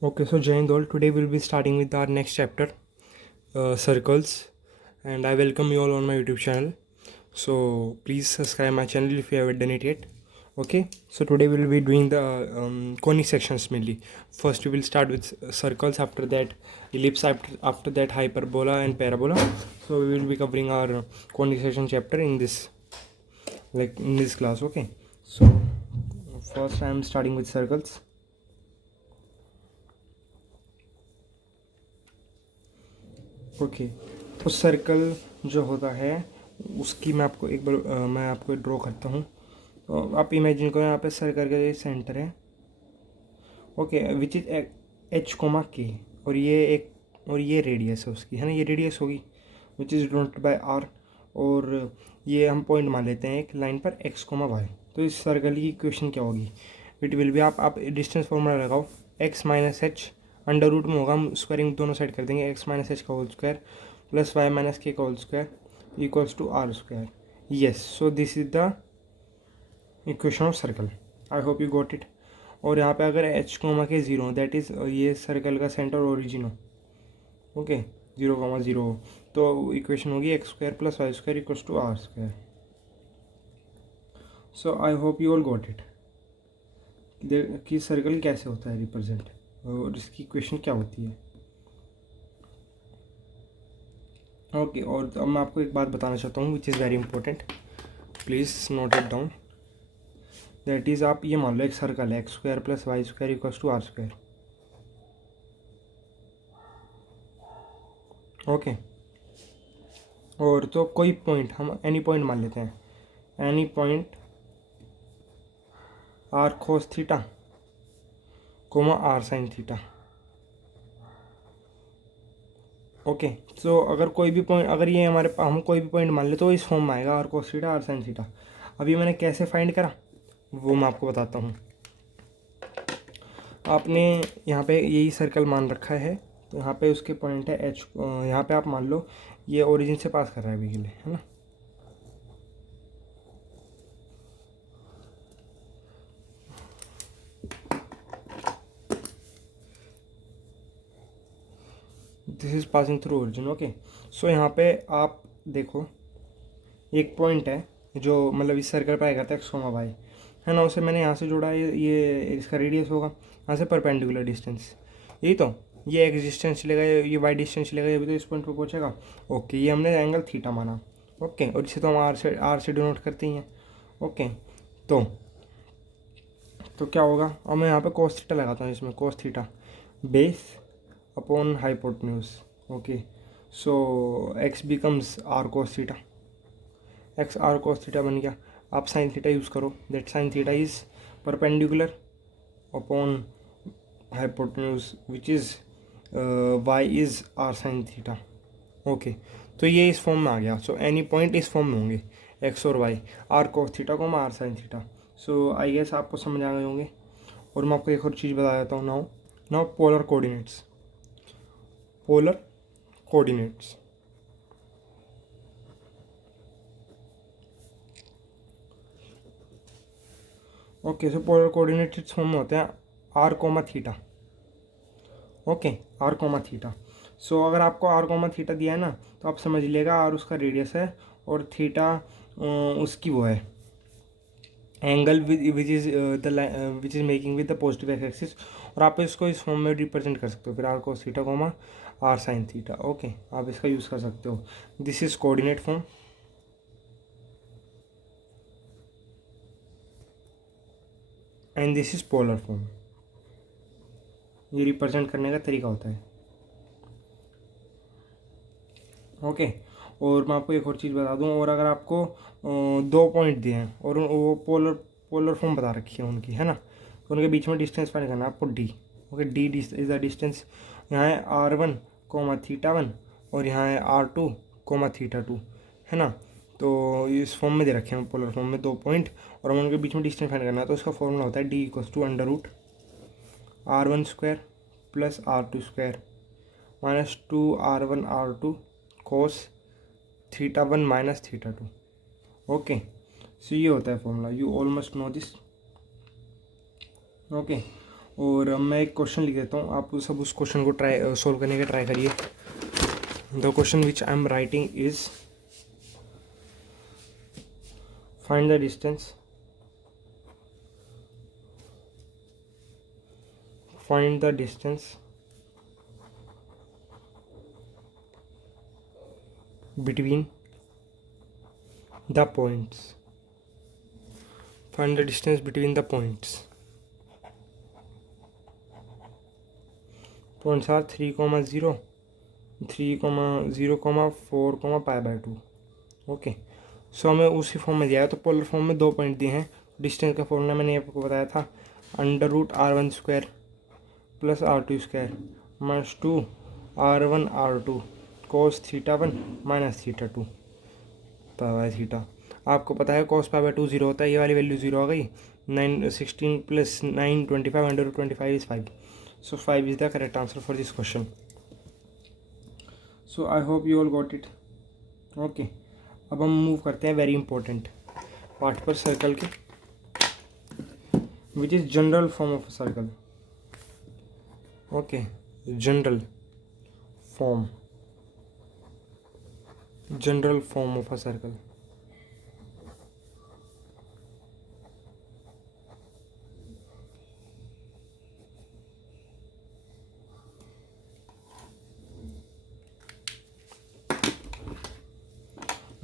Okay, so Jai Hind all. Today we'll be starting with our next chapter, circles, and I welcome you all on my YouTube channel. So please subscribe my channel if you haven't done it yet. Okay, so today we'll be doing the conic sections mainly. First we will start with circles. After that ellipse. After that hyperbola and parabola. So we will be covering our conic section chapter in this class. Okay, so first I am starting with circles. Okay तो circle जो होता है उसकी मैं आपको एक बार मैं आपको ड्रॉ करता हूँ। तो आप इमेजिन करो यहाँ पे सर्कल का ये सेंटर है। Okay, which is H comma के, और ये रेडियस है उसकी, है ना, ये रेडियस होगी which is denoted by R. और ये हम पॉइंट मान लेते हैं एक लाइन पर एक्स कोमा वाई। तो इस सर्कल की इक्वेशन क्या होगी? इट विल बी, आप डिस्टेंस फॉर्मूला लगाओ, X minus H under root में होगा, हम स्क्वायरिंग दोनों साइड कर देंगे, एक्स माइनस एच का whole square plus Y minus K का whole square equals to R square. Yes, so this is the equation of circle. I hope you got it. और यहाँ पे अगर H comma K zero, that is ये circle का centre origin हो। Okay, 0,0 हो, तो इक्वेशन होगी X square plus Y square equals to R square. So I hope you all got it कि सर्कल कैसे होता है रिप्रेजेंट और इसकी इक्वेशन क्या होती है। ओके, और अब मैं आपको एक बात बताना चाहता हूँ which is very important, please note it down. That is, आप ये मान लो एक सर्कल है, X square plus Y square equals to R square. Okay, और तो कोई पॉइंट हम एनी पॉइंट मान लेते हैं, any point R cos theta comma R sine theta. Okay, तो अगर कोई भी पॉइंट, अगर ये हम कोई भी पॉइंट मान ले तो इस फॉर्म में आएगा, R cos theta R sine theta. अभी मैंने कैसे फाइंड करा वो मैं आपको बताता हूँ। आपने यहाँ पे यही सर्कल मान रखा है, तो यहाँ पे उसके पॉइंट है एच, यहाँ पे आप मान लो ये ओरिजिन से पास कर रहा है अभी के लिए, है ना। This is passing through origin. Okay, so यहाँ पे आप देखो एक पॉइंट है जो मतलब इस सर्कल पर आएगा था एक्स कोमा वाई, है ना, उसे मैंने यहाँ से जोड़ा, ये इसका रेडियस होगा, यहाँ से परपेंडिकुलर डिस्टेंस, यही तो, ये एक्स डिस्टेंस चलेगा, ये वाई डिस्टेंस चलेगा, ये भी तो इस पॉइंट पर पहुँचेगा। ओके, ये हमने एंगल थीटा माना। ओके, और इसे तो हम आर से डिनोट करते ही हैं। ओके, तो क्या होगा, अब मैं यहाँ पे कोस थीटा लगाता हूँ, इसमें cos theta base upon hypotenuse. Okay, so X becomes R cos theta, X R cos theta बन गया। आप साइन थीटा यूज़ करो, that sine theta is perpendicular upon hypotenuse which is Y is R sine theta. Okay, तो ये इस form में आ गया। सो एनी पॉइंट इस फॉर्म में होंगे, एक्स और वाई, आर कोस थीटा को R sine theta. So I guess आपको समझ आ गए होंगे। और मैं आपको एक और चीज़ बता देता हूँ, now now polar coordinates, polar coordinates. Okay, so polar coordinates इस फॉर्म में होते हैं R comma theta. Okay, R comma theta. So अगर आपको आर कोमा थीटा दिया है ना, तो आप समझ लीजिएगा आर उसका रेडियस है और थीटा उसकी वो है angle which is making with the positive x axis. और आप इसको इस फॉर्म में रिप्रेजेंट कर सकते हो, फिर R cos theta comma R sine theta. Okay, आप इसका यूज़ कर सकते हो। This is coordinate form and this is polar form. ये रिप्रेजेंट करने का तरीका होता है। ओके, और मैं आपको एक और चीज़ बता दूं, और अगर आपको दो पॉइंट दिए हैं और वो पोलर पोलर फॉर्म बता रखी है उनकी, है ना, तो उनके बीच में डिस्टेंस फाइंड करना है आपको, D. Okay, D is the distance. यहाँ है r1 कोमा थीटा 1 और यहाँ है r2 कोमा थीटा 2, है ना। तो इस फॉर्म में दे रखे हैं पोलर फॉर्म में दो पॉइंट, और हमें उनके बीच में डिस्टेंस फाइंड करना है। तो इसका फॉर्मूला होता है D equals to under root r1 square plus r2 square minus 2r1 r2 cos theta 1 minus theta 2। Okay, so ये होता है formula, you all must know this. Okay, और मैं एक क्वेश्चन लिख देता हूँ, आप सब उस क्वेश्चन को ट्राई सोल्व करने का ट्राई करिए। The question which I am writing is find the distance between the points. Find the distance between the points. Points are 3, 0, 3, 0, 4, π/2. Okay, सो हमें उसी फॉर्म में दिया है, तो पोलर फॉर्म में 2 पॉइंट दिए हैं। डिस्टेंस का फॉर्मूला मैंने आपको बताया था, √r1² + r2² -2 r1 r2 cos θ1 - θ2 π/θ। आपको पता है cos π/2 0 होता है, ये वाली वैल्यू 0 आ गई। 16 + 9 25 √25 is 5. So 5 is the correct answer for this question. So I hope you all got it. Okay, अब हम मूव करते हैं वेरी इंपॉर्टेंट पार्ट पर, सर्कल के, which is general form of circle. Okay, general form of a circle.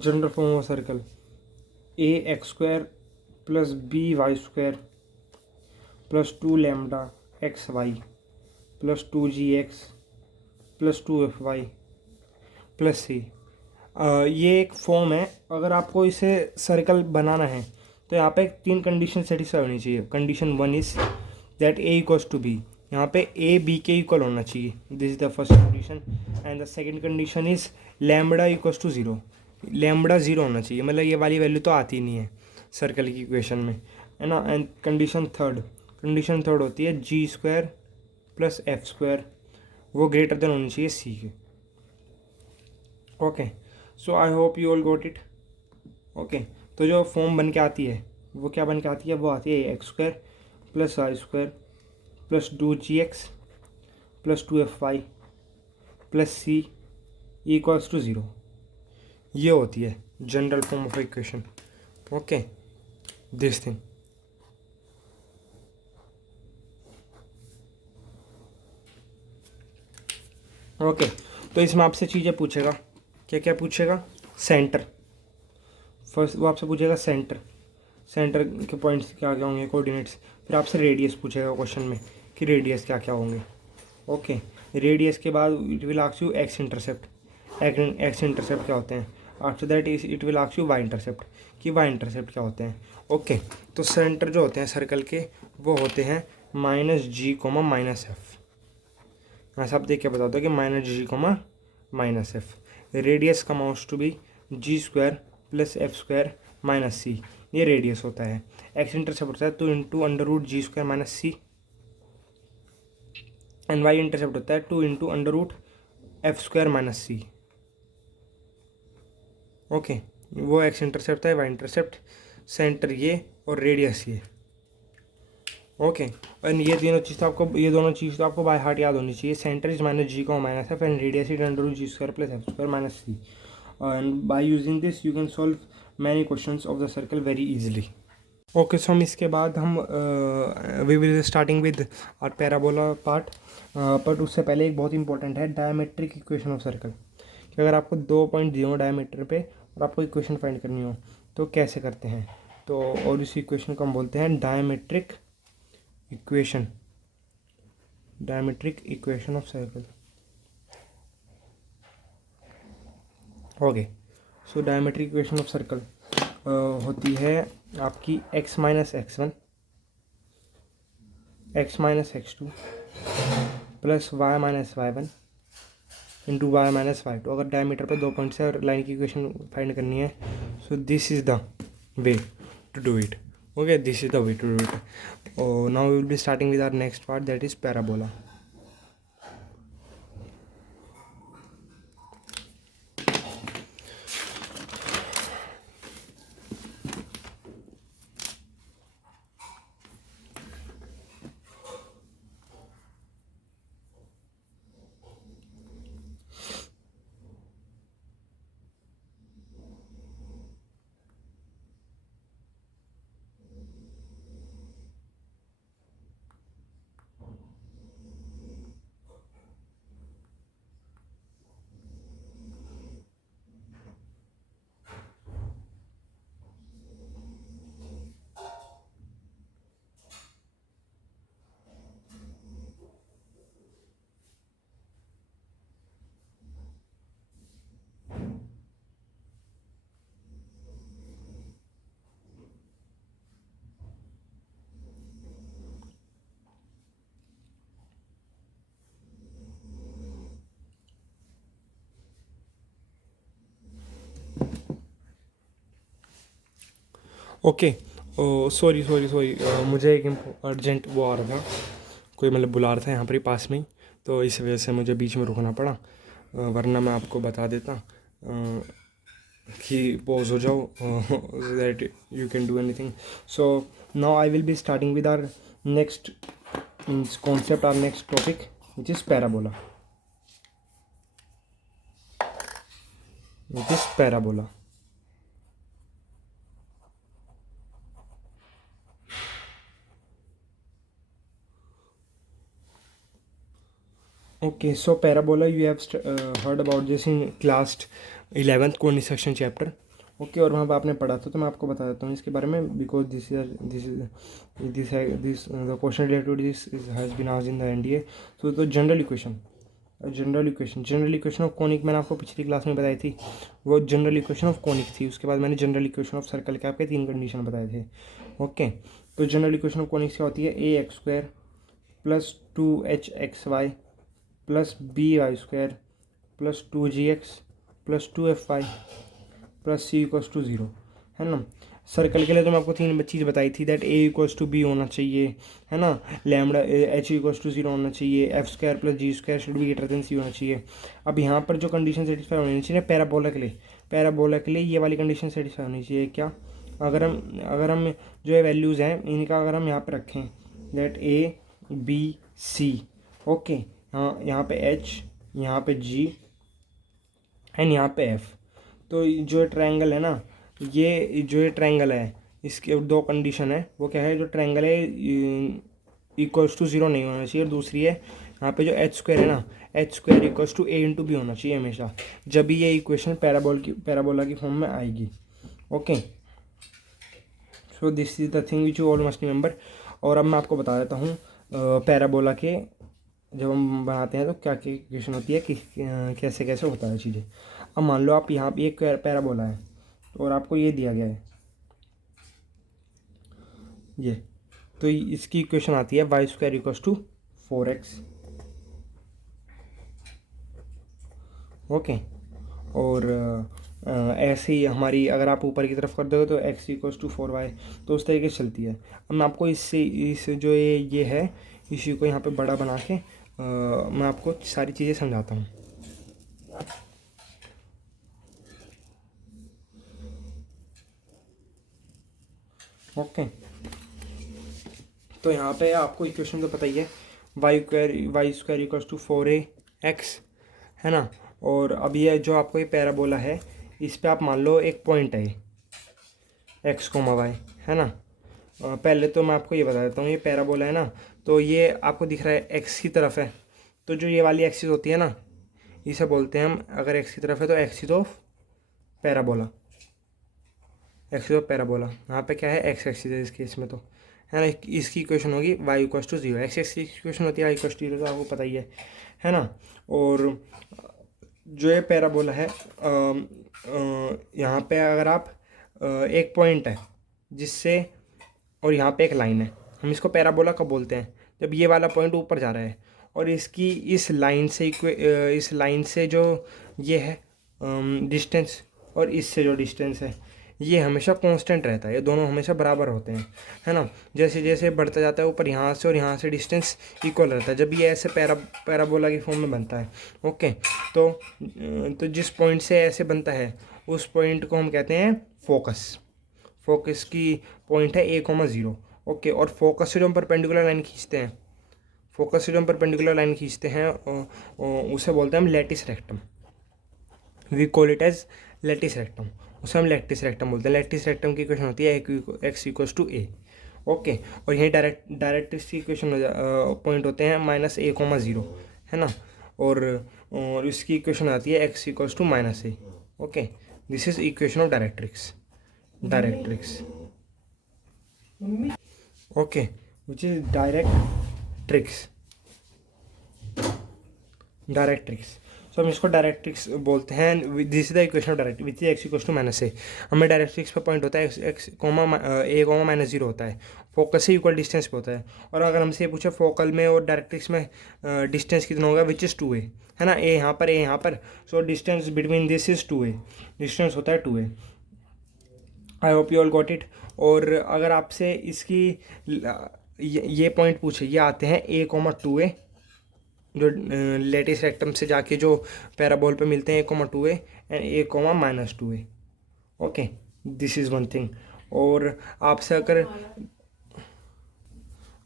General form of circle ax² + by² + 2λxy + 2gx + 2fy + c। ये एक form है। अगर आपको इसे सर्कल बनाना है तो यहाँ पे 3 कंडीशन सेटिस्फाई होनी चाहिए। Condition 1 is that a = b, यहाँ पे a b के इक्वल होना चाहिए, this is the first condition. And the second condition is λ = 0, lambda 0 होना चाहिए, मतलब ये वाली वैल्यू तो आती नहीं है सर्कल की इक्वेशन में, है ना। एंड कंडीशन थर्ड होती है g² + f², वो ग्रेटर देन होनी चाहिए c के। Okay, so I hope you all got it. Okay, तो जो फॉर्म बन के आती है वो क्या बन के आती है, वो आती है x² + y² + 2gx + 2fy + c = 0। ये होती है general form of equation. Okay, this thing. Okay, तो इसमें आपसे चीज़ें पूछेगा, क्या क्या पूछेगा, सेंटर फर्स्ट, वो आपसे पूछेगा सेंटर के पॉइंट्स क्या क्या होंगे, कोऑर्डिनेट्स। फिर आपसे रेडियस पूछेगा क्वेश्चन में कि रेडियस क्या क्या होंगे। ओके, रेडियस के बाद it will ask you X intercept क्या होते हैं। After that it will ask you Y intercept कि वाई इंटरसेप्ट क्या होते हैं। ओके, तो सेंटर जो होते हैं सर्कल के वो होते हैं -g, -f। ऐसा आप देख के बता दो कि -g, -f। Radius comes out to be g² + f² - c, ये रेडियस होता है। एक्स इंटरसेप्ट होता है 2 × √g² - c, and Y intercept होता है 2 × √f² - c। ओके, वो एक्स इंटरसेप्ट है, वाई इंटरसेप्ट, सेंटर ये और रेडियस ये। ओके, और ये दोनों चीज़ तो आपको बाय हार्ट याद होनी चाहिए। Centre is -g, -f and radius is √g² + f² - c। And by using this you can solve many questions of the circle very easily. Okay, so हम इसके बाद हम we will starting with our parabola part, but उससे पहले एक बहुत important है diametric equation of circle. कि अगर आपको 2 पॉइंट दिए हो डायमीटर पे और आपको इक्वेशन फाइंड करनी हो तो कैसे करते हैं, तो और इस इक्वेशन को हम बोलते हैं diametric equation of circle. Okay, so diametric equation of circle होती है आपकी x - x1 x - x2 + y - y1 × y - y2। अगर डायमीटर पे 2 पॉइंट से और लाइन की इक्वेशन फाइंड करनी है, so this is the way to do it. Okay, this is the way to do it. Now we will be starting with our next part, that is parabola. Okay. Sorry sorry sorry, मुझे एक urgent वो आ रहा था, कोई मतलब बुला रहा था यहाँ पर ही पास में ही, तो इस वजह से मुझे बीच में रुकना पड़ा। वरना मैं आपको बता देता कि पॉज हो जाओ, that you can do anything. So now I will be starting with our next concept, our next topic, which is parabola. Okay, so parabola you have heard about this in class 11th conic section chapter. Okay, और वहाँ पर आपने पढ़ा था, तो मैं आपको बता देता हूँ इसके बारे में, because this the question related to this has been asked in the NDA. So तो जनरल इक्वेशन ऑफ कॉनिक मैंने आपको पिछली क्लास में बताई थी, वो जनरल इक्वेशन ऑफ कॉनिक थी। उसके बाद मैंने जनरल इक्वेशन ऑफ सर्कल के आपके 3 कंडीशन बताए थे। ओके, तो जनरल इक्वेशन ऑफ कॉनिक क्या होती है? ax² plus 2hxy plus by² plus 2gx plus 2fy plus c equals to 0, है ना। सर्कल के लिए तो मैं आपको 3 चीज़ बताई थी, that a equals to B होना चाहिए, है ना, लैम्बडा h इक्वल्स टू 0 होना चाहिए, f² plus g² should be greater then c होना चाहिए। अब यहाँ पर जो कंडीशन सेटिस्फाई होनी चाहिए पैराबोला के लिए ये वाली कंडीशन सेटिस्फाई होनी चाहिए। क्या? अगर हम जो है वैल्यूज़ हैं इनका अगर हम यहाँ पर रखें, that a b c, okay, हाँ, यहाँ पे h, यहाँ पे g एंड यहाँ पे f, तो जो ट्रायंगल है ना, ये जो ये ट्रायंगल है इसके 2 कंडीशन है। वो क्या है? जो ट्रायंगल है इक्वल्स टू 0 नहीं होना चाहिए, और दूसरी है यहाँ पे जो h² है ना, h² equals to a into B होना चाहिए हमेशा, जब भी ये इक्वेशन पैराबोला की फॉर्म में आएगी। Okay, so this is the thing which you all must remember. और अब मैं आपको बता देता हूँ पैराबोला के जब हम बनाते हैं तो क्या क्या इक्वेशन होती है, कि कैसे कैसे होता है चीज़ें। अब मान लो आप यहाँ पे एक पैराबोला है और आपको ये दिया गया है ये, तो इसकी इक्वेशन आती है y² equals to 4x। Okay, और ऐसे ही हमारी अगर आप ऊपर की तरफ कर दोगे तो x इक्वल्स टू 4y, तो उस तरीके से चलती है। अब मैं आपको इस जो ये है इसी को यहाँ पे बड़ा बना के मैं आपको सारी चीज़ें समझाता हूँ। ओके, तो यहाँ पे आपको इक्वेशन तो पता ही है, y² इक्वल्स टू 4ax, है ना। और अब ये जो आपको ये पैराबोला है, इस पे आप मान लो एक पॉइंट है x, y, है ना। पहले तो मैं आपको ये बता देता हूँ, ये पैराबोला है ना, तो ये आपको दिख रहा है x की तरफ है, तो जो ये वाली एक्सिस होती है ना, इसे बोलते हैं हम, अगर x की तरफ है तो एक्सिस ऑफ पैराबोला, यहाँ पे क्या है? x एक्सिस है इस केस में, तो है ना। इसकी इक्वेशन होगी y equals to 0, x axis की इक्वेशन होती है y इक्वल्स टू 0, तो आपको पता ही है ना। और जो ये पैराबोला है यहाँ पे अगर आप एक पॉइंट है जिससे, और यहाँ पे एक लाइन है, हम इसको पैराबोला कब बोलते हैं? जब ये वाला पॉइंट ऊपर जा रहा है और इसकी इस लाइन से जो ये है डिस्टेंस, और इससे जो डिस्टेंस है ये हमेशा कांस्टेंट रहता है, ये दोनों हमेशा बराबर होते हैं, है ना। जैसे जैसे बढ़ता जाता है ऊपर, यहाँ से और यहाँ से डिस्टेंस इक्वल रहता है, जब ये ऐसे पैराबोला की फॉर्म में बनता है। ओके, तो जिस पॉइंट से ऐसे बनता है उस पॉइंट को हम कहते हैं फोकस की पॉइंट है a, 0। ओके, और फोकस से जो हम परपेंडिकुलर लाइन खींचते हैं उसे बोलते हैं हम latus rectum, we call it as latus rectum, उसे हम लैटिस रेक्टम बोलते हैं। लैटिस रेक्टम की इक्वेशन होती है x equals to a। Okay, और यही डायरेक्ट की इक्वेशन पॉइंट होते हैं -a, 0, है ना। और इसकी इक्वेशन आती है x equals to -a। Okay, this is equation of directrix. Okay, which is directrix. So हम इसको डायरेक्ट्रिक्स बोलते हैं। This is the equation of direct which is x equals to -a। हमें डायरेक्ट्रिक्स पे पॉइंट होता है x, a, -0 होता है, फोकस से इक्वल डिस्टेंस पे होता है। और अगर हमसे पूछे फोकल में और डायरेक्ट्रिक्स में डिस्टेंस कितना होगा, विच इज़ 2a, है ना। a यहाँ पर, so distance between this is 2a, distance होता है 2a। I hope you all got it. और अगर आपसे इसकी ये पॉइंट पूछे, ये आते हैं a,2a, जो लेटिस रेक्टम से जाके जो पैराबोल पे मिलते हैं a,2a and a,-2a। Okay, this is one thing. और आपसे अगर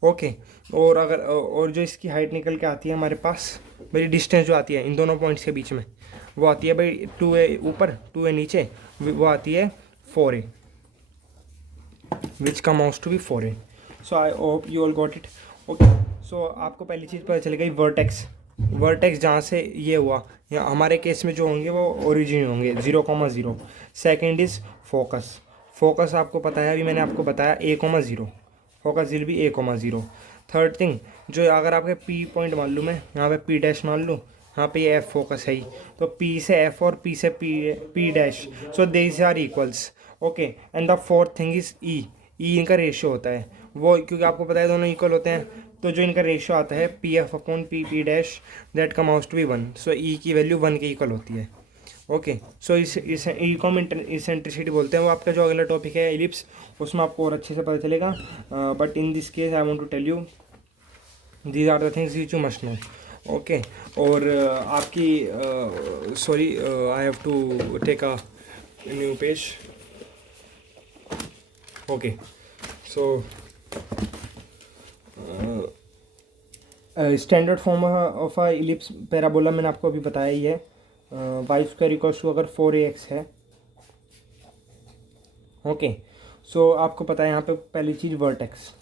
ओके और अगर और जो इसकी हाइट निकल के आती है हमारे पास, मेरी डिस्टेंस जो आती है इन दोनों पॉइंट्स के बीच में, वो आती है भाई 2a ऊपर 2a नीचे, वो आती है 4a, which come out to be 4a। So I hope you all got it. Okay, so आपको पहली चीज़ पता चल गई, वर्टेक्स। वर्टेक्स जहाँ से ये हुआ, या हमारे केस में जो होंगे वो ओरिजिन होंगे 0,0। Second is focus. फोकस आपको पता है, अभी मैंने आपको बताया a,0, focus will be a,0। Third thing, जो अगर आपके पी पॉइंट मालूम है, यहाँ पे पी डैश मान लो, यहाँ पे ये एफ फोकस है ही, तो पी से एफ और पी से P dash, so these are equals. Okay, and the fourth thing is E. E इनका रेशियो होता है, वो क्योंकि आपको पता है दोनों इक्वल होते हैं, तो जो इनका रेशियो आता है P F upon P P dash, that come out to be 1। So E की वैल्यू 1 के इक्वल होती है। ओके, सो इस ई को हम इसेंट्रिसिटी बोलते हैं। वो आपका जो अगला टॉपिक है एलिप्स, उसमें आपको और अच्छे से पता चलेगा। But in this case I want to tell you these are the things which you must know. Okay, और आपकी sorry, I have to take a new page. Okay, so standard form of a ellipse parabola मैंने आपको अभी बताया ही है। Y square equals to अगर 4ax है। Okay, so आपको पता है यहाँ पे पहली चीज़ वर्टेक्स,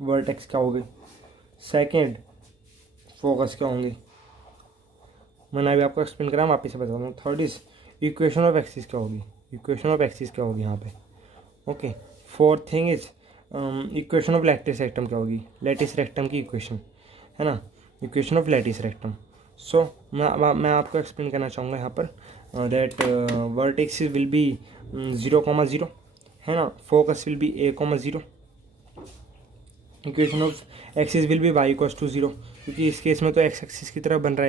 वर्टेक्स क्या होगी। सेकंड, फोकस क्या होंगे, मैंने अभी आपको एक्सप्लेन करा, मैं वापस से बता दूँ। Third is equation of axis क्या होगी, इक्वेशन ऑफ एक्सिस क्या होगी यहाँ पे। Okay, fourth thing is equation of latus rectum क्या होगी, लैटिस रेक्टम की इक्वेशन है ना, इक्वेशन ऑफ लैटिस रेक्टम। सो मैं आपको एक्सप्लेन करना चाहूँगा यहाँ पर दैट वर्टेक्स विल बी 0,0 है ना, focus will be a,0, equation of axis will be y equals to 0, क्योंकि इस केस में तो एक्स एक्सिस की तरफ बन रहा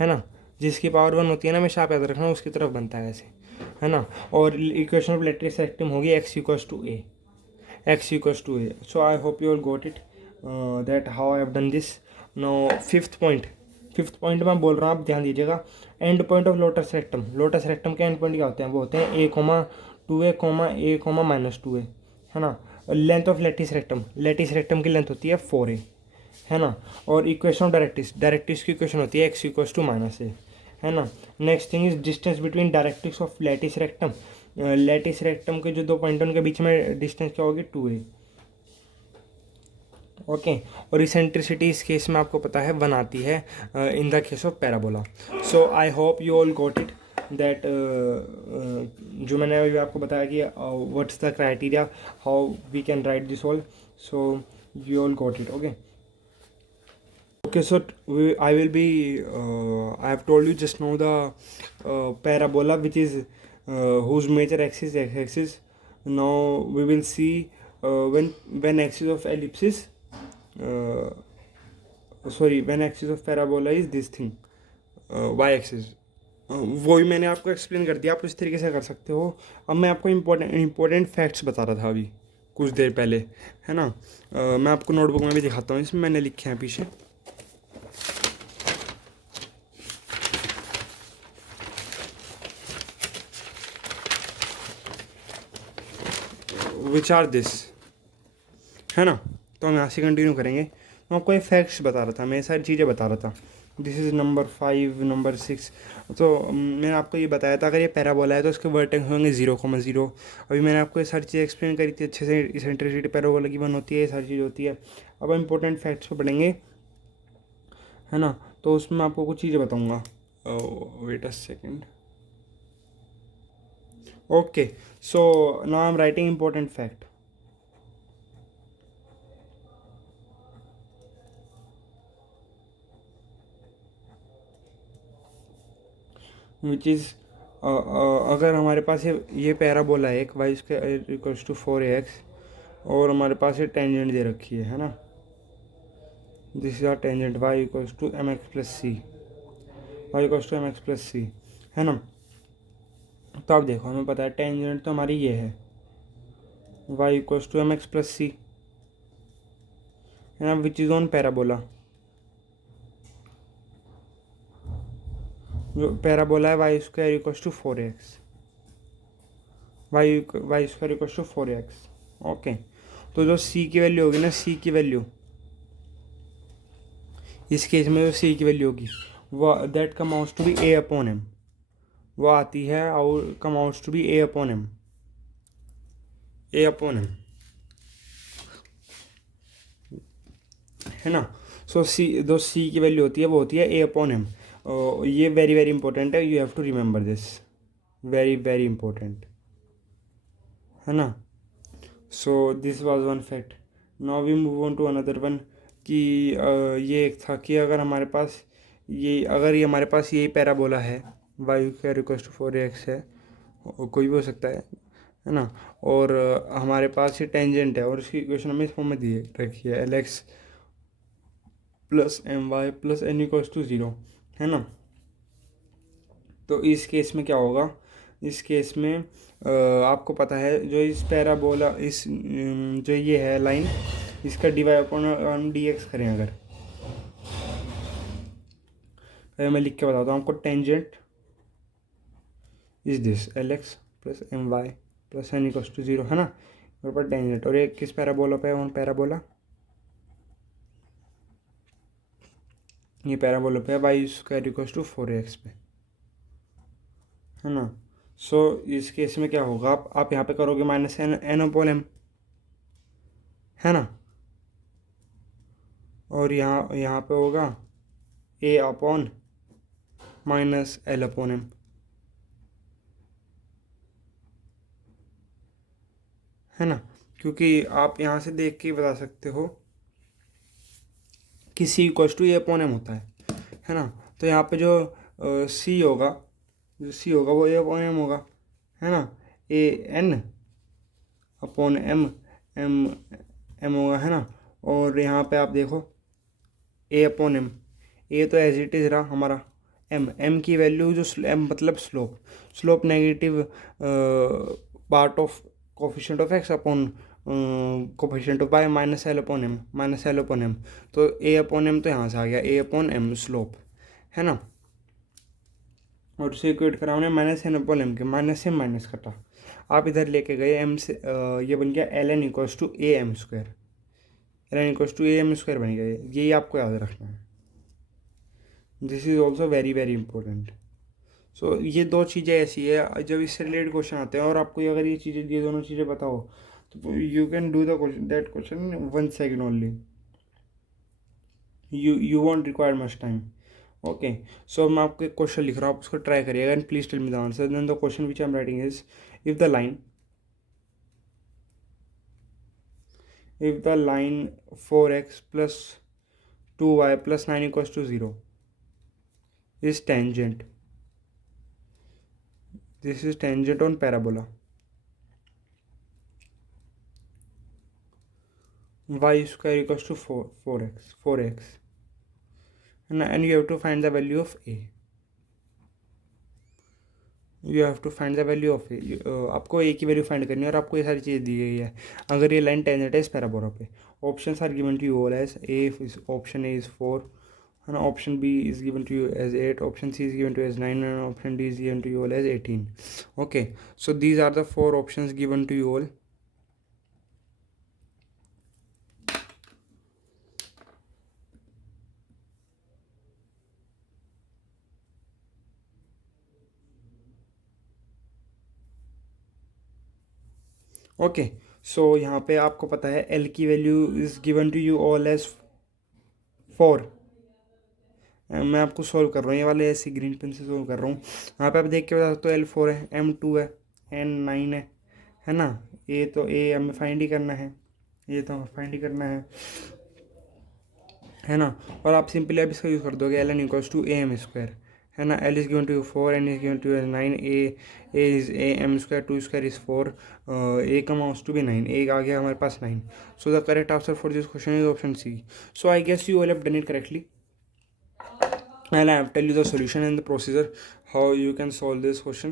है ना, जिसकी पावर 1 होती है ना, हमेशा आप याद रखना उसकी तरफ बनता है वैसे, है ना। और इक्वेशन ऑफ लैटिस रेक्टम होगी x equals to a, x equals to a। So I hope you all got it that how I have done this. No fifth point मैं बोल रहा हूँ, आप ध्यान दीजिएगा। End point of latus rectum, latus rectum के end point क्या होते हैं, वो होते हैं a,2a, a,-2a, है ना। लेंथ ऑफ लेटिस रेक्टम की लेंथ होती है 4a, है ना। और इक्वेशन ऑफ डायरेक्ट्रिक्स की इक्वेशन होती है x इक्वल्स टू -a, है ना। Next thing is distance between directrix of latus rectum, latus rectum के जो दो पॉइंट उनके बीच में डिस्टेंस क्या होगी, 2a। ओके, और इसेंट्रिसिटी इस केस में आपको पता है 1 आती है in the case of parabola. So I hope you all got it that जो मैंने अभी आपको बताया कि what's the criteria how we can write this all, so you all got it. Okay, so I will be I have told you just know the parabola which is whose major axis is x-axis. Now we will see when axis of ellipsis when axis of parabola is this thing, y-axis। वही मैंने आपको explain कर दिया, आप इस तरीके से कर सकते हो। अब मैं आपको इम्पोर्टेंट फैक्ट्स बता रहा था अभी कुछ देर पहले, है ना। मैं आपको नोटबुक में भी दिखाता हूँ, इसमें मैंने लिखे हैं पीछे। विच आर दिस, है ना। तो हम यहाँ से कंटिन्यू करेंगे। मैं आपको ये फैक्ट्स बता रहा था, मैं ये सारी चीज़ें बता रहा था। This is number 5, number 6। तो मैंने आपको ये बताया था अगर ये पैराबोला है तो उसके वर्टेक्स होंगे 0,0। अभी मैंने आपको ये सारी चीज़ें एक्सप्लेन करी थी अच्छे से, इसेंट्रिसिटी पैराबोला की 1 होती है, ये सारी चीज़ होती है। अब हम इंपॉर्टेंट फैक्ट्स को पढ़ेंगे, है ना। तो उसमें मैं आपको कुछ चीज़ें बताऊँगा। Wait a second. Okay, so now I am writing important fact. Which is अगर हमारे पास ये पैराबोला है एक y square equals to 4ax, और हमारे पास ये टेंजेंट दे रखी है ना, this is our tangent y equals to mx plus C, y equals to mx plus C, है ना। तो आप देखो, हमें पता है टेंजेंट तो हमारी ये है, Y equals to M X plus C, है ना, विच इज़ ऑन पैराबोला। जो पैराबोला है Y square equals to 4x, Y square equals to 4x। Okay, तो जो सी की वैल्यू होगी ना, सी की वैल्यू इस केस में जो सी की वैल्यू होगी वो that come outs to be A upon M, वो आती है और come outs to be A upon M, A upon M, है ना। सो सी, जो सी की वैल्यू होती है वो होती है ए अपॉन एम। ये वेरी वेरी इंपॉर्टेंट है, you have to remember this, very very important, है ना। So this was one fact. Now we move on to another one कि ये एक था कि अगर हमारे पास ये हमारे पास यही पैराबोला है, Y square equals to 4x है, कोई भी हो सकता है ना, और हमारे पास ये टेंजेंट है और इसकी इक्वेशन हमें इस फॉर्म में दी रखी है, L X plus M Y plus N equals to 0, है ना। तो इस केस में क्या होगा, इस केस में आपको पता है जो इस पैराबोला जो ये है लाइन, इसका डीवाई अपॉन डी एक्स करें अगर, मैं लिख के बताता हूँ आपको। Tangent is this L X plus M Y plus N equals to 0, है ना, और पर टेंजेंट, और एक किस पैराबोला पे है, ऑन पैराबोला, ये पैराबोला पे है Y square equals to 4x पे, है ना। सो इस केस में क्या होगा, आप यहाँ पे करोगे minus N N upon M, है ना, और यहाँ पे होगा A upon minus L upon M, है ना, क्योंकि आप यहाँ से देख के बता सकते हो कि C equals to A upon M होता है ना। तो यहाँ पे जो सी होगा, वो ए अपॉन एम होगा, है ना, A N upon M, M M होगा, है ना। और यहाँ पे आप देखो ए अपॉन एम, ए तो एज इट इज़ रहा हमारा, एम की वैल्यू जो एम मतलब slope negative part of coefficient of X upon coefficient of Y minus L upon M, तो ए अपॉन एम तो यहाँ से आ गया ए अपॉन एम स्लोप, है ना। और उसे इक्वेट करा हमने माइनस एन अपॉन एम के, माइनस से माइनस कटा, आप इधर लेके गए एम से, ये बन गया L N equals to A M square, L N equals to A M square बन गया, यही आपको याद रखना है। This is also very very important. So ये दो चीज़ें ऐसी है, जब इससे रिलेटेड क्वेश्चन आते हैं और आपको अगर ये दोनों चीज़ें बताओ तो you can do the question, that question in 1 second only, you want require much time. Okay, so मैं आपको एक क्वेश्चन लिख रहा हूँ, आप उसको ट्राई करिएगा and please tell me the answer. Then the question which I am writing is, if the line 4x plus 2y plus 9 equals to 0 is tangent, this is tangent on parabola, y square equals to 4x, and you have to find the value of a, आपको a की value find करनी है और आपको ये सारी चीज़ें दी गई है। अगर ये लाइन टेंजेंट है इस पैराबोला पे, options are given to you all as A, option A is 4, है ना, option B is given to you as 8, option C is given to as 9 and option D is given to you all as 18। Okay, so these are the 4 options given to you all. Okay, so यहाँ पे आपको पता है L की value is given to you all as 4। मैं आपको solve कर रहा हूँ, ये वाले ऐसी ग्रीन पेन से सॉल्व कर रहा हूँ। यहाँ पे आप देख के बता सकते हो L4 है, M2 है, N9 है ना। ये तो ए हमें फाइंड ही करना है, ये तो हमें फाइंड ही करना है ना। और आप सिंपली अब इसका यूज़ कर दोगे L N equals to A M square, है ना। L is given to 4, N is given to 9, A is A M square, 2 square is 4, A come outs to be 9, A आ गया हमारे पास 9। So the correct answer for this question is option C. So I guess you all have done it correctly, and I have tell you the solution and the procedure how you can solve this question.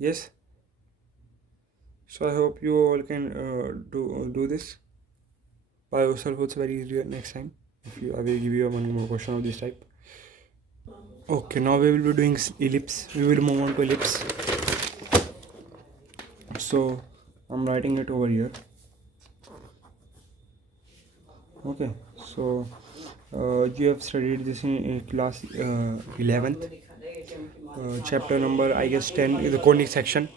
Yes, So I hope you all can do this by yourself. It's very easier next time. I will give you one more question of this type. Okay, now we will be doing ellipse. We will move on to ellipse. So I'm writing it over here. Okay, so you have studied this in class 11th. Chapter number, I guess, 10 is the conic section.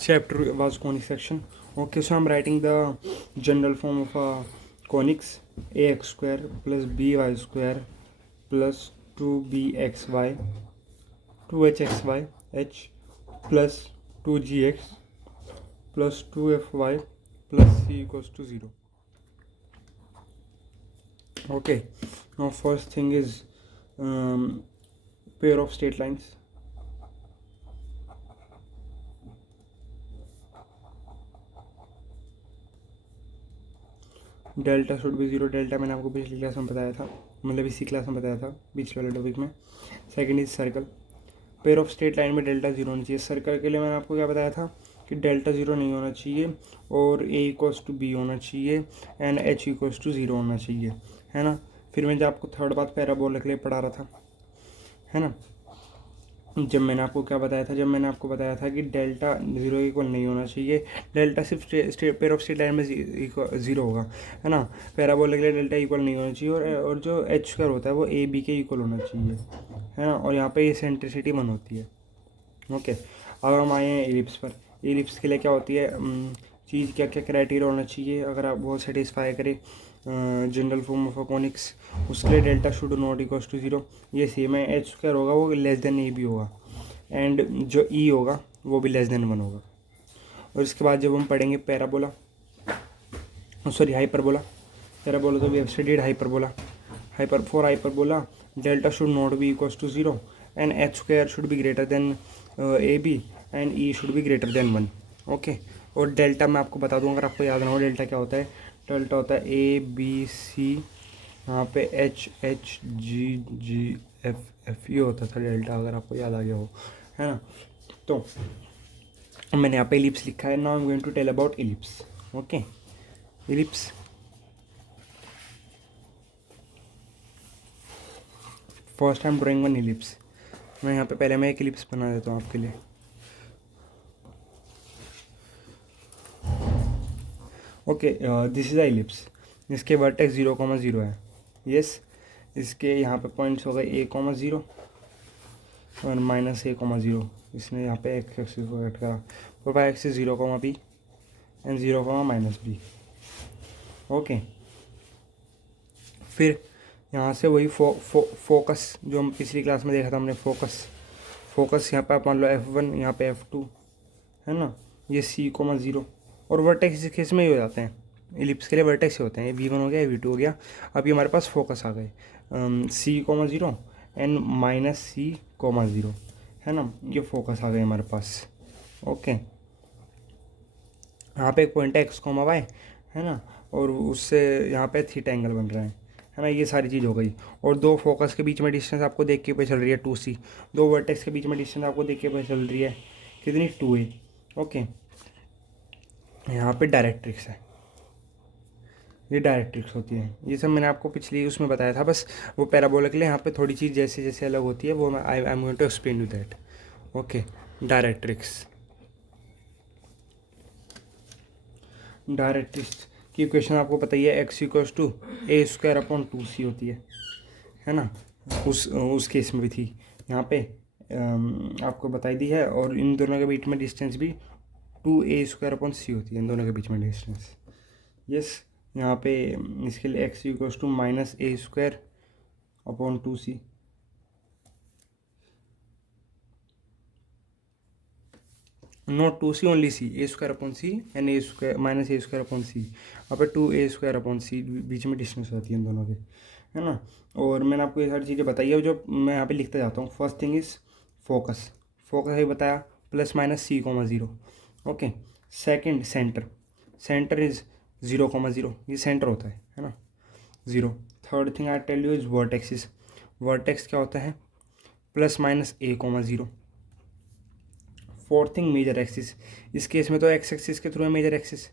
Chapter was conic section. Okay, so I'm writing the general form of conics. Ax square plus by square plus 2bxy 2hxy h plus 2gx plus 2fy plus c equals to 0. Okay, now first thing is pair of straight lines. Delta should be 0. Delta मैंने आपको पिछली class में बताया था, मतलब इसी class में बताया था पिछले वाले टॉपिक में. Second is circle. Pair of straight line में डेल्टा 0 होना चाहिए. सर्कल के लिए मैंने आपको क्या बताया था कि डेल्टा 0 नहीं होना चाहिए और ए इक्वल्स टू बी होना चाहिए एंड एच इक्वल्स टू 0 होना चाहिए, है ना. फिर मैं जब आपको थर्ड बात पैराबोला के लिए पढ़ा रहा था, है ना, जब मैंने आपको क्या बताया था, जब मैंने आपको बताया था कि डेल्टा 0 इक्वल नहीं होना चाहिए. डेल्टा सिर्फ पेयर ऑफ स्ट्रेट लाइन में 0 होगा, है ना. पैराबोला के लिए डेल्टा इक्वल नहीं होना चाहिए और जो एच स्क्वायर होता है वो ए बी के इक्वल होना चाहिए, है ना. और यहाँ पे एसेंट्रिसिटी 1 होती है. ओके, अब हम आए हैं एलिप्स पर. एलिप्स के लिए क्या होती है चीज़, क्या क्या क्राइटेरिया होना चाहिए अगर आप वो सेटिस्फाई करें जनरल फॉर्म ऑफ कॉनिक्स. उसके लिए delta should not equals to 0. ये सेम है. एच स्क्वायर होगा वो लेस देन ए बी होगा एंड जो ई होगा वो भी लेस देन 1 होगा. और इसके बाद जब हम पढ़ेंगे पैराबोला, सॉरी हाइपरबोला. पैराबोला तो we have studied hyperbola. For hyperbola delta should not be equals to 0 and H square should be greater than A B and E should be greater than 1. Okay, और delta मैं आपको बता दूँ अगर आपको याद ना हो डेल्टा क्या होता है. डेल्टा होता है ए बी सी, यहाँ पे एच एच जी जी एफ एफ, ये होता था डेल्टा, अगर आपको याद आ गया हो, है ना. तो मैंने यहाँ पे एलिप्स लिखा है. Now I am going to tell about ellipse. Okay, ellipse. First I am drawing one ellipse. मैं यहाँ पे पहले मैं एक एलिप्स बना देता हूँ आपके लिए. Okay, this is a ellipse. इसके वर्टेक्स 0,0 है. यस, इसके यहाँ पे पॉइंट्स हो गए a,0 और -a,0. इसने यहाँ पे एक्स एक्सिस को ऐड करा. और Y axis 0,b and 0,-b. Okay, फिर यहाँ से वही फोकस जो हम पिछली क्लास में देखा था हमने. फोकस यहाँ पे आप मान लो F1, यहाँ पे F2, है ना. ये C,0 और वर्टेक्स इस केस में ही हो जाते हैं. एलिप्स के लिए वर्टेक्स ही होते हैं. V1 हो गया, V2 हो गया. अभी हमारे पास फोकस आ गए C,0 एंड -C,0, है ना. ये फोकस आ गए हमारे पास. ओके, यहाँ पे एक पॉइंट है x,y, है ना, और उससे यहाँ पे थीटा एंगल बन रहा है ना. ये सारी चीज़ हो गई. और दो फोकस के बीच में डिस्टेंस आपको देख के पता चल रही है 2c. दो वर्टेक्स के बीच में डिस्टेंस आपको देख के पता चल रही है कितनी, 2a. ओके, यहाँ पे डायरेक्ट्रिक्स है. ये डायरेक्ट्रिक्स होती है. ये सब मैंने आपको पिछली उसमें बताया था. बस वो पैराबोला के लिए यहाँ पे थोड़ी चीज़ जैसे जैसे अलग होती है वो मैं I am going to explain you that. Okay, directrix. Directrix की इक्वेशन आपको पता ही है. x equals to a² / 2c होती है ना. उस केस में भी थी यहाँ पे आपको बताई दी है. और इन दोनों के बीच में डिस्टेंस भी 2a² / c होती है, इन दोनों के बीच में डिस्टेंस. यस, यहाँ पे इसके लिए x equals to -a² / 2c. Not 2c, only c. a² / c and -a² / c. यहाँ पे 2a² / c बीच में डिस्टेंस होती है इन दोनों के, है ना. और मैंने आपको ये सारी चीज़ें बताई है जो मैं यहाँ पे लिखता जाता हूँ. First thing is focus. Focus है बताया +-C,0. Okay, second center is 0,0. ये सेंटर होता है ना, 0. Third thing I tell you is vertex. Vertex क्या होता है +-A,0. Fourth thing major axis, इस केस में तो एक्स एक्सिस के थ्रू है मेजर एक्सिस,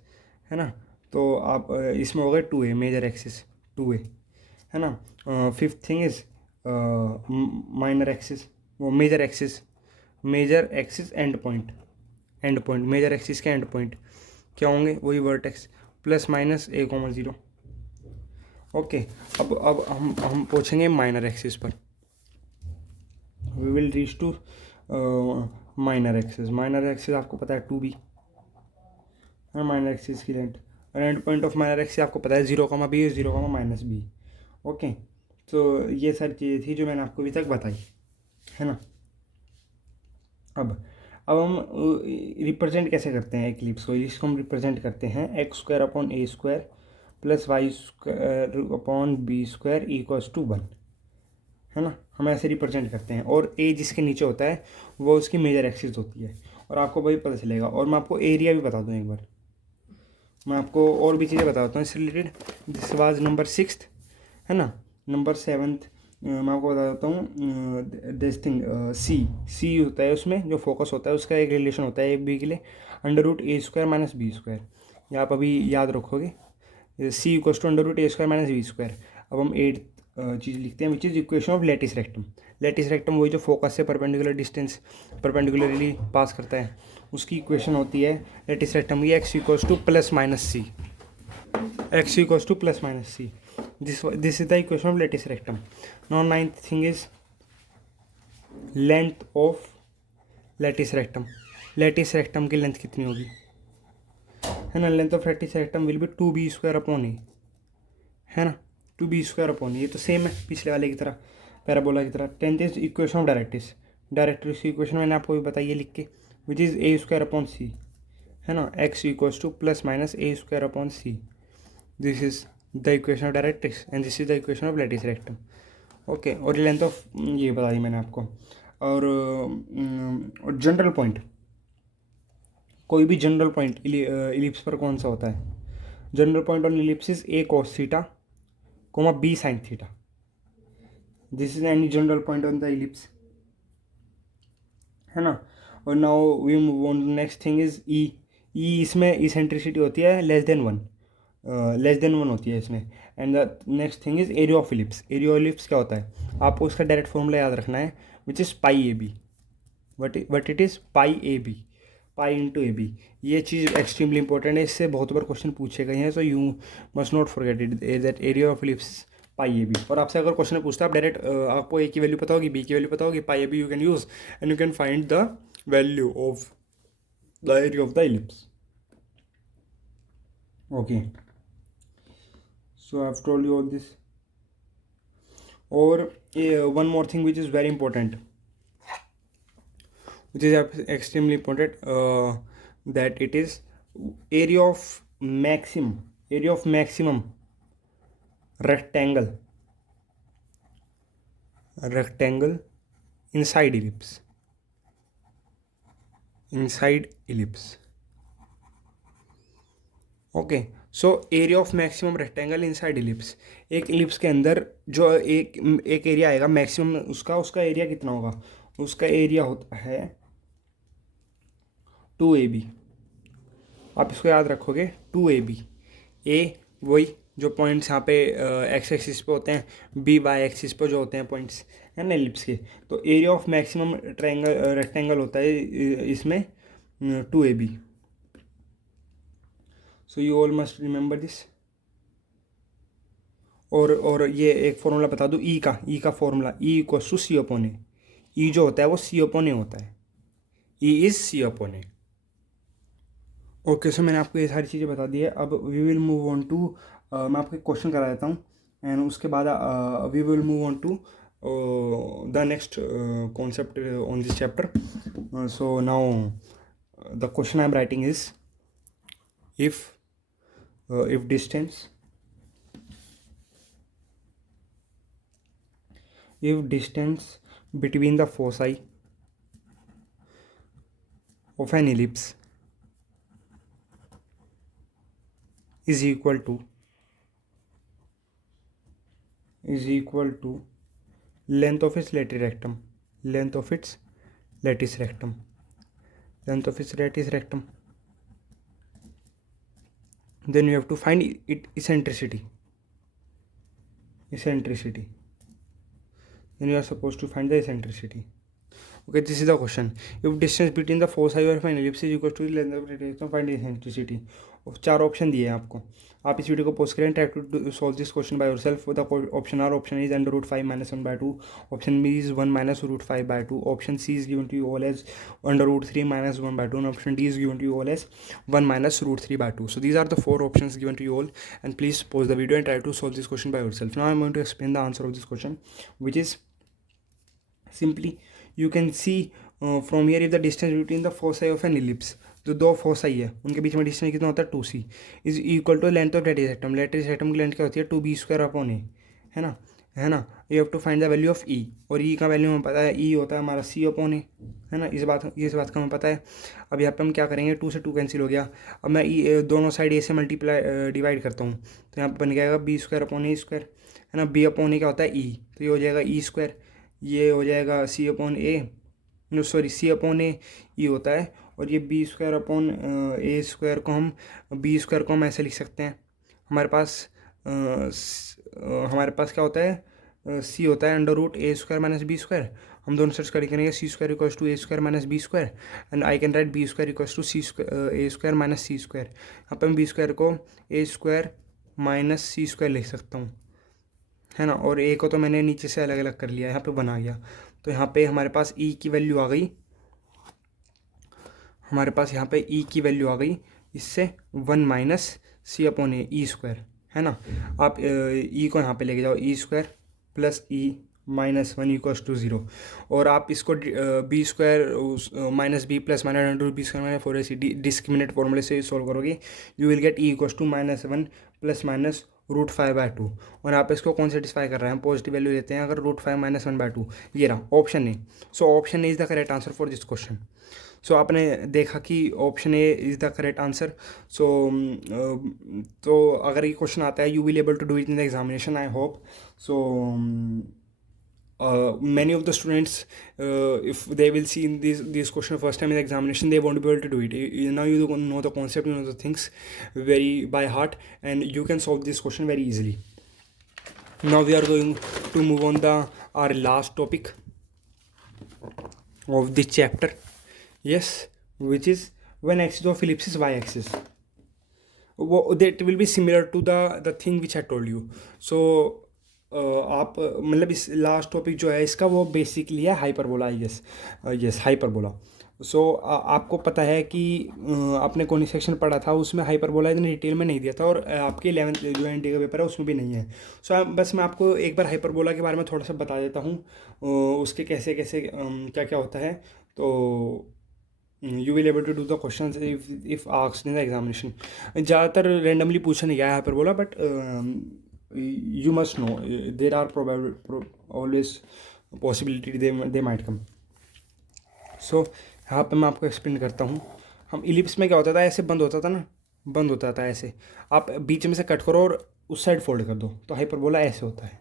है ना, तो आप इसमें हो गए 2a मेजर एक्सिस 2a, है ना। Fifth thing is minor axis, वो major axis, major axis end point, end point major axis के एंड पॉइंट क्या होंगे, वही vertex plus minus a, 0। Okay, अब हम पूछेंगे माइनर एक्सिस पर, we will reach to minor axis. Minor axis आपको पता है 2b है माइनर एक्सिस की लेंथ, और end point of minor axis आपको पता है 0, b 0, -b। ओके, तो ये सारी चीज़ें थी जो मैंने आपको अभी तक बताई, है ना। अब हम रिप्रेजेंट कैसे करते हैं एक्लिप्स को, इसको हम रिप्रेजेंट करते हैं x² / a² + y² / b² = 1, है ना। हम ऐसे रिप्रेजेंट करते हैं, और a जिसके नीचे होता है वो उसकी मेजर एक्सिस होती है, और आपको वही पता चलेगा। और मैं आपको एरिया भी बता दूँ एक बार, मैं आपको और भी चीज़ें बताता हूँ इससे रिलेटेड। दिस वाज नंबर 6, है ना। नंबर 7 मैं आपको बता देता हूँ, दिस थिंग सी होता है, उसमें जो फोकस होता है उसका एक रिलेशन होता है a b के लिए, √a² - b², ये आप अभी याद रखोगे, c = √a² - b²। अब हम 8 चीज़ लिखते हैं, which is equation of latus rectum. Latus rectum वही जो फोकस से परपेंडिकुलर डिस्टेंस परपेंडिकुलरली पास करता है, उसकी इक्वेशन होती है लैटिस रेक्टम की x = +-c, x = +-c। This is the equation of lattice rectum. Now ninth thing is length of lattice rectum. Lattice rectum की लेंथ कितनी होगी, है ना। Length of lattice rectum will be 2b² / a, है ना, 2b² / a। ये तो same है पिछले वाले की तरह, पैराबोला की तरह। 10th is equation of directrix. Directrix की इक्वेशन मैंने आपको भी बताई है लिख के, विच इज़ a² / c, है ना, x = +-a² / c। This is the equation of directrix and this is the equation of latus rectum. Okay, और लेंथ ऑफ ये बता दी मैंने आपको। और जनरल पॉइंट, कोई भी जनरल पॉइंट इलिप्स पर कौन सा होता है, general point on ellipse is a cos theta, b sin theta. This is any general point on the ellipse, है ना। और now we move on, next thing is E. इसमें इसेंट्रिसिटी होती है <1, <1 होती है इसमें। And the next thing is area of ellipse. Area of ellipse क्या होता है, आपको उसका डायरेक्ट फॉर्मूला याद रखना है, which is π/ab। What it is π/ab, π/ab। ये चीज़ एक्सट्रीमली इंपॉर्टेंट है, इससे बहुत बार क्वेश्चन पूछे गए हैं, so you must not forget it that area of ellipse π/ab। और आपसे अगर क्वेश्चन पूछता है, आप डायरेक्ट आपको ए की वैल्यू पता होगी, बी की वैल्यू पता होगी, π/ab you can use and you can find the value of the area of the ellipse. Okay, so I've told you all this. Or one more thing which is very important, which is extremely important, that it is area of maximum rectangle inside ellipse। Okay, so area of maximum rectangle inside ellipse, एक ellipse के अंदर जो एक area आएगा maximum, उसका area कितना होगा, उसका एरिया होता है 2ab। आप इसको याद रखोगे 2ab। ए वही जो पॉइंट्स यहाँ पे एक्स एक्सिस पे होते हैं, बी वाई एक्सिस पे जो होते हैं पॉइंट्स, है ना, एलिप्स के। तो एरिया ऑफ मैक्सिमम रेक्टेंगल होता है इसमें 2ab। So you all must remember this. और ये एक फॉर्मूला बता दूँ ई का फॉर्मूला, E = C/A। ई जो होता है वो C/A होता है, E इज C/A। ओके, सो मैंने आपको ये सारी चीज़ें बता दी है। अब we will move on to, मैं आपको एक क्वेश्चन करा देता हूँ, एंड उसके बाद we will move on to the next concept on this chapter. So now the question I am writing is, if distance between the foci of an ellipse is equal to length of its lattice rectum, length of इस rectum, then you have to find eccentricity, then you are supposed to find the eccentricity. Okay, this is the question. If distance between the foci of an ellipse is equal to the length of retraction, find eccentricity. और 4 option दिए हैं आपको. आप इस video को post करें, try to solve this question by yourself. The option are, option is under root 5 minus 1/2, option B is 1 minus root 5/2, option C is given to you all as under root 3 minus 1/2, and option D is given to you all as 1 minus root 3/2. So these are the 4 options given to you all, and please pause the video and try to solve this question by yourself. Now I'm going to explain the answer of this question, which is simply you can see from here, if the distance between the foci of an ellipse, जो 2 foci है उनके बीच में distance कितना होता है 2c, is equal to length of latus rectum. Latus rectum की length क्या होती है 2b² अपॉन ए, है ना. You have to find the value of E, और ई का वैल्यू हमें पता है, ई होता है हमारा c अपॉन ए, है ना. इस बात का हमें पता है. अब यहाँ पे हम क्या करेंगे, 2 से 2 कैंसिल हो गया. अब मैं दोनों साइड ए से मल्टीप्लाई डिवाइड करता हूँ, तो यहाँ पर बन जाएगा b² अपॉन a², है ना. b अपॉन ए क्या होता है ई, तो ये हो जाएगा e², ये हो जाएगा c अपॉन ए, नो सॉरी c अपॉन ए ई होता है, और ये b² अपॉन a² को हम ऐसे लिख सकते हैं. हमारे पास क्या होता है, c होता है under root a² minus b². हम दोनों साइड करेंगे c² equals to a² minus b², and I can write b² equals to a² minus c². यहाँ पे मैं b² को a² माइनस c² लिख सकता हूँ, है ना. और a को तो मैंने नीचे से अलग अलग कर लिया, यहाँ पे बना गया. तो यहाँ पे हमारे पास e की वैल्यू आ गई, इससे 1 माइनस c अपॉन ए e², है ना. आप e को यहाँ पे लेके जाओ, e² plus e minus 1 equals to 0, और आप इसको b² minus b plus minus b² minus 4ac discriminate फॉर्मूले से सॉल्व करोगे, you will get e equals to minus 1 plus minus root 5/2. और आप इसको कौन सेटिस्फाई कर रहे हैं, पॉजिटिव वैल्यू लेते हैं अगर रूट 5 माइनस 1/2. ये रहा option A. So option A is the correct answer for this question. So आपने देखा कि option A is the correct answer. So तो अगर ये क्वेश्चन आता है, you will able to do it in the examination, I hope. So many of the students, if they will see in this question first time in the examination, they won't be able to do it. Now you know the concept, you know the things very by heart, and you can solve this question very easily. Now we are going to move on our last topic of this chapter, yes, which is when axis of ellipse is y-axis. That will be similar to the thing which I told you. So आप मतलब इस last topic जो है इसका, वो basically है hyperbola. Yes hyperbola. सो आपको पता है कि आपने कौन सेक्शन पढ़ा था, उसमें हाइपरबोला इतनी डिटेल में नहीं दिया था, और आपके 11th जो एनडी का पेपर है उसमें भी नहीं है. सो बस मैं आपको एक बार हाइपरबोला के बारे में थोड़ा सा बता देता हूँ, उसके कैसे क्या क्या होता है. तो you will able to do the question if asked in the examination. ज़्यादातर रेंडमली पूछा नहीं गया है hyperbola, but you must know there are always possibility they might come. So यहाँ पे मैं आपको एक्सप्लेन करता हूँ. हम इलिप्स में क्या होता था, ऐसे बंद होता था ऐसे. आप बीच में से कट करो और उस साइड फोल्ड कर दो, तो हाइपरबोला ऐसे होता है.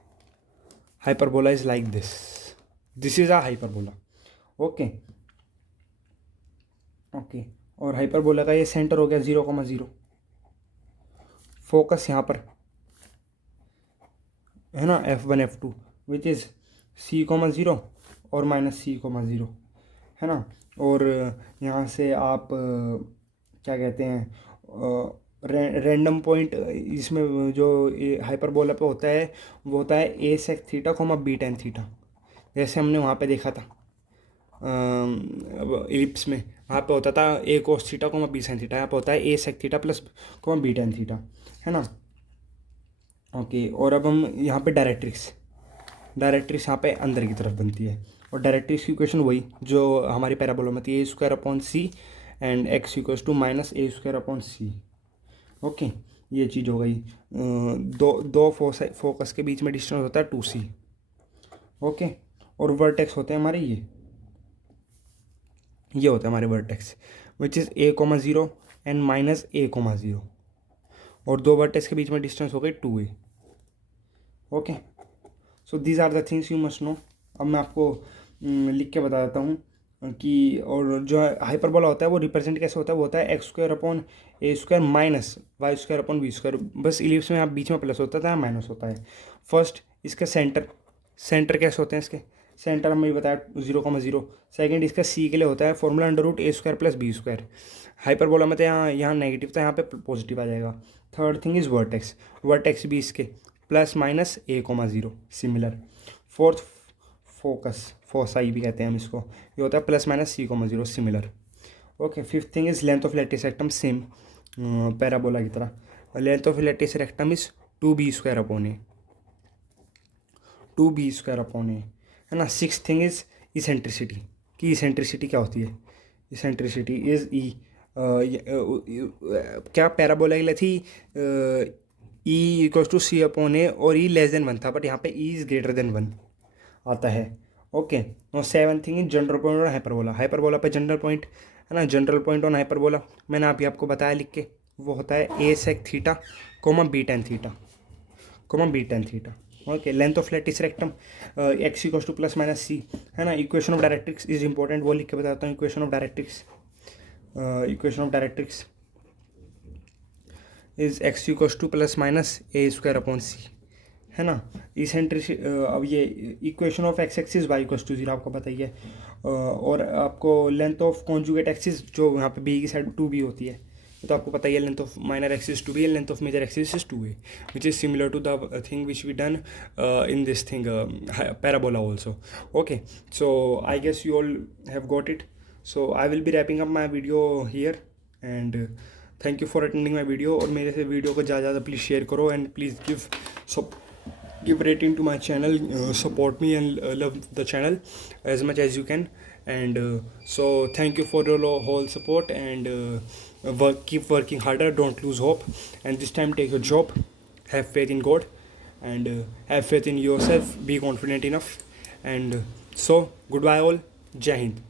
Hyperbola is like this is a hyperbola. Okay. और हाइपरबोला का ये सेंटर हो गया 0,0. फोकस यहाँ पर है ना, f1 f2 which is c,0 और माइनस c,0, है ना. और यहाँ से आप क्या कहते हैं, रैंडम पॉइंट इसमें जो हाइपरबोला पे होता है वो होता है a sec theta, b tan theta. जैसे हमने वहाँ पे देखा था इलिप्स में, वहाँ पे होता था a cos theta, b sin theta. यहाँ पे होता है a sec theta plus b tan theta, है ना. ओके. और अब हम यहाँ पे डायरेक्ट्रिक्स यहाँ पे अंदर की तरफ बनती है, और डायरेक्ट्रिक्स की इक्वेशन वही जो हमारी पैराबोला में थी, a² upon c and x equals to minus a² upon c. Okay, ये चीज़ हो गई. दो फोकस के बीच में डिस्टेंस होता है 2c. ओके. और वर्टेक्स होते हैं हमारे ये होता है हमारे vertex, which is a,0 and minus a,0, और 2 वर्टेक्स के बीच में डिस्टेंस हो गई 2a. Okay. So these are the things you must know. अब मैं आपको लिख के बता देता हूँ कि और जो हाइपरबोला होता है वो रिप्रेजेंट कैसे होता है, वो होता है X square upon A square minus Y square upon B square, बस इलिप्स में आप बीच में प्लस होता था या माइनस होता है। फर्स्ट इसका सेंटर कैसे होते हैं, इसके सेंटर हमें बताया 0,0। सेकेंड इसका सी के लिए होता है formula under root A square plus B square. Hyperbola में तो यहाँ नेगेटिव था, यहाँ पे पॉजिटिव आ जाएगा। थर्ड थिंग इज वर्टेक्स भी इसके plus minus a,0 similar. Fourth foci भी कहते हैं हम इसको, ये होता है plus minus c,0 similar. Okay, fifth thing is length of latus rectum same parabola की तरह। Length of latus rectum is 2b square upon A, 2b square upon A, है ना। सिक्स थिंग इज इसेंट्रिसिटी, कि eccentricity क्या होती है। Eccentricity is ई, क्या parabola के लिए थी E equals to C upon A और ई लेस देन 1 था, बट यहाँ पे ई इज़ ग्रेटर देन 1 आता है। Okay, no seven thing is general point और हाइपरबोला। हाइपरबोला पे जनरल पॉइंट, है ना, जनरल पॉइंट ऑन हाइपरबोला मैंने अभी आपको बताया लिख के, वो होता है A sec theta comma B tan theta, comma B tan theta. Okay, length of latus rectum X equals to plus minus C, है ना। Equation of directrix is important, वो लिख के बताता हूँ। Equation of directrix, equation of directrix is X equals to plus minus A square upon C, है ना। Eccentric अब ये equation of X axis Y equals to 0 आपको पता ही है। और आपको लेंथ ऑफ कॉन्जुगेट एक्सिस जो यहाँ पे बी की साइड 2b होती है, तो आपको पता ही है length of minor axis 2b and length of major axis is 2a, which is similar to the thing which we done in this thing parabola also. Okay, so I guess you all have got it. So I will be wrapping up my video here and thank you for attending my video. और मेरे से video को ज़्यादा please share करो and please give rating to my channel, support me and love the channel as much as you can, and so thank you for your whole support and keep working harder, don't lose hope, and this time take your job, have faith in God and have faith in yourself, be confident enough, and so goodbye all, Jai Hind.